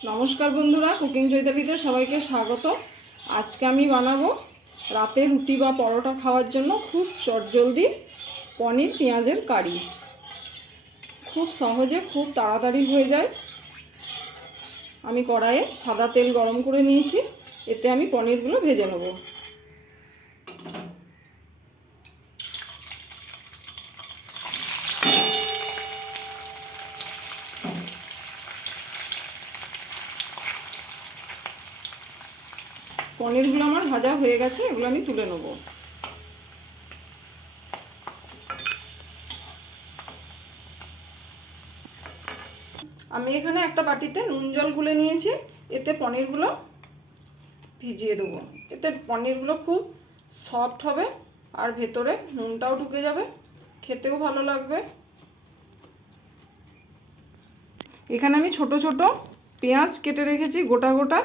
নমস্কার বন্ধুরা, কুকিং চৈতালিতে সবাইকে স্বাগত। আজকে আমি বানাবো রাতে রুটি বা পরোটা খাওয়ার জন্য খুব চটজলদি পনির পেঁয়াজের কারি। খুব সহজে খুব তাড়াতাড়ি হয়ে যায়। আমি কড়াইয়ে সাদা তেল গরম করে নিয়েছি, এতে আমি পনিরগুলো ভেজে নেব। পনিরগুলো আমার ভাজা হয়ে গেছে, এগুলো আমি তুলে নেব। আমি এখানে একটা বাটিতে নুন জল গুলে নিয়েছি, এতে পনিরগুলো ভিজিয়ে দেবো। এতে পনিরগুলো খুব সফট হবে আর ভেতরে নুনটাও ঢুকে যাবে, খেতেও ভালো লাগবে। এখানে আমি ছোট ছোট পেঁয়াজ কেটে রেখেছি গোটা গোটা।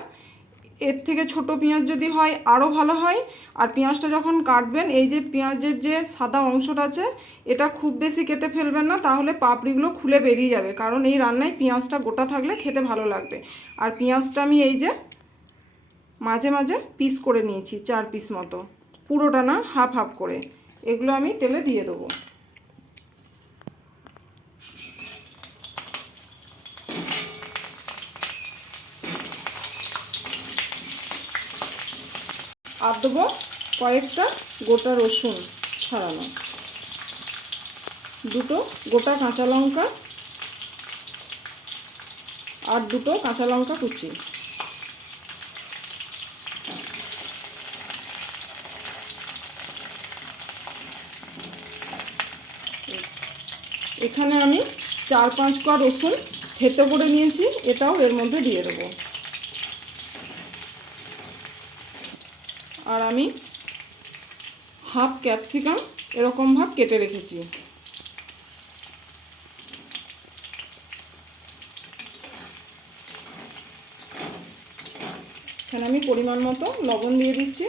এর থেকে ছোট পেঁয়াজ যদি হয় আরও ভালো হয়। আর পেঁয়াজটা যখন কাটবেন, এই যে পেঁয়াজের যে সাদা অংশটা আছে এটা খুব বেশি কেটে ফেলবেন না, তাহলে পাপড়িগুলো খুলে বেরিয়ে যাবে। কারণ এই রান্নায় পেঁয়াজটা গোটা থাকলে খেতে ভালো লাগবে। আর পেঁয়াজটা আমি এই যে মাঝে মাঝে পিস করে নিয়েছি, 4 পিস মতো, পুরোটা না, হাফ হাফ করে। এগুলো আমি তেলে দিয়ে দেবো। আর দেবো কয়েকটা গোটা রসুন ছাড়ানো, দুটো গোটা কাঁচা লঙ্কা আর দুটো কাঁচা লঙ্কা কুচি। এখানে আমি 4-5 কোয়া রসুন থেতো করে নিয়েছি, এটাও এর মধ্যে দিয়ে দেবো। আর আমি হাফ ক্যাপসিকাম এরকম ভাব কেটে রেখেছি। এখানে আমি পরিমাণ মতো লবণ দিয়ে দিচ্ছি।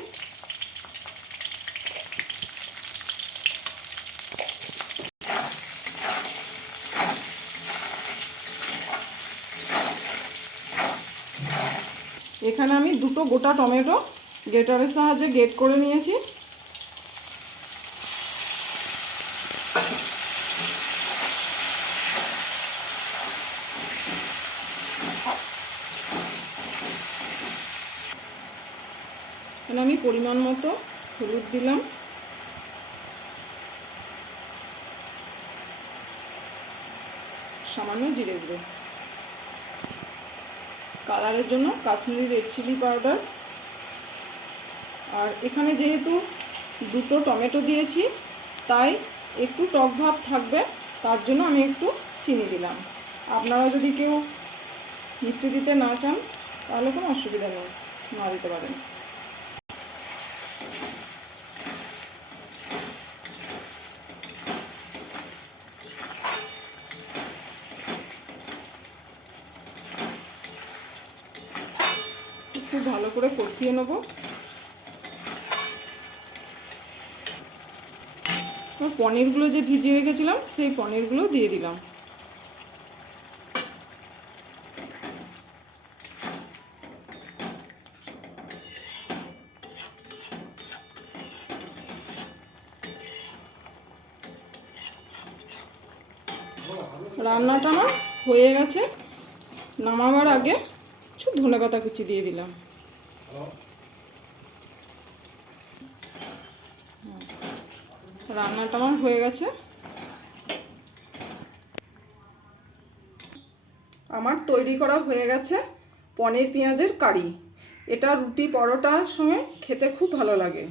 এখানে আমি দুটো গোটা টমেটো গ্রেটারের সাহায্যে গ্রেট করে নিয়েছি। এখানে আমি পরিমাণ মতো হলুদ দিলাম, সামান্য জিরে গুঁড়ো, কালারের জন্য কাশ্মীরি রেড চিলি পাউডার। আর এখানে যেহেতু দুটো টমেটো দিয়েছি তাই একটু টক ভাব থাকবে, তার জন্য আমি একটু চিনি দিলাম। আপনারা যদি কেউ মিষ্টি দিতে না চান তাহলে কোনো অসুবিধা নেই, না দিতে পারেন। খুব ভালো করে কষিয়ে নেব। পনিরগুলো যে ভিজিয়ে রেখেছিলাম সেই পনিরগুলো দিয়ে দিলাম। রান্নাটা আমার হয়ে গেছে। নামাবার আগে একটু ধনেপাতা কুচি দিয়ে দিলাম। রান্নাটা আমার হয়ে গেছে। আমার তৈরি করা হয়ে গেছে পনির পেঁয়াজের কারি। এটা রুটি পরোটার সঙ্গে খেতে খুব ভালো লাগে।